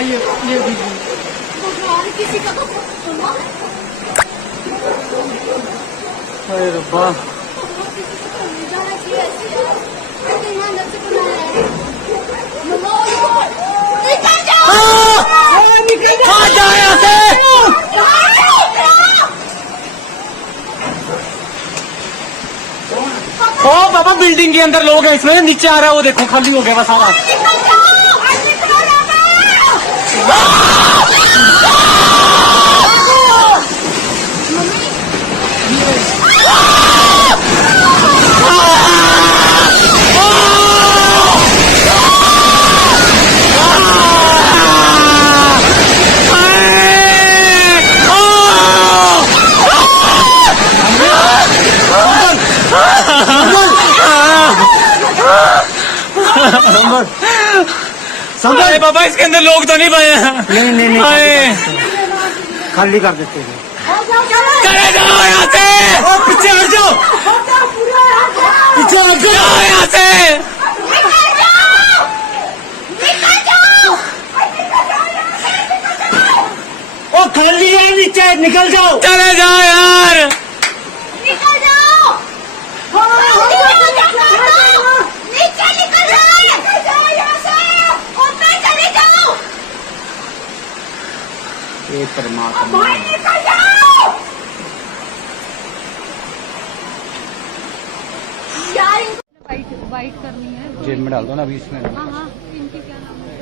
ये भी किसी का तो सुनो। अरे रब्बा ओ बाबा बिल्डिंग के अंदर लोग हैं इसमें नीचे आ रहा है वो देखो खाली हो गया वह सारा। अरे बाबा इसके अंदर लोग तो नहीं पाए। नहीं खाली कर देते हैं। चले जाओ यहाँ से, पीछे हट जाओ, पीछे हट जाओ यहाँ से। ओ खाली है नीचे, निकल जाओ, चले जाओ यार, निकल जाओ, नीचे निकल जाओ यहाँ से, ऊपर चले जाओ। ये परमात्मा निकल जाओ यार। वाइट करनी है जेब में डाल दो ना अभी इसमें। हाँ हाँ इनकी क्या नाम है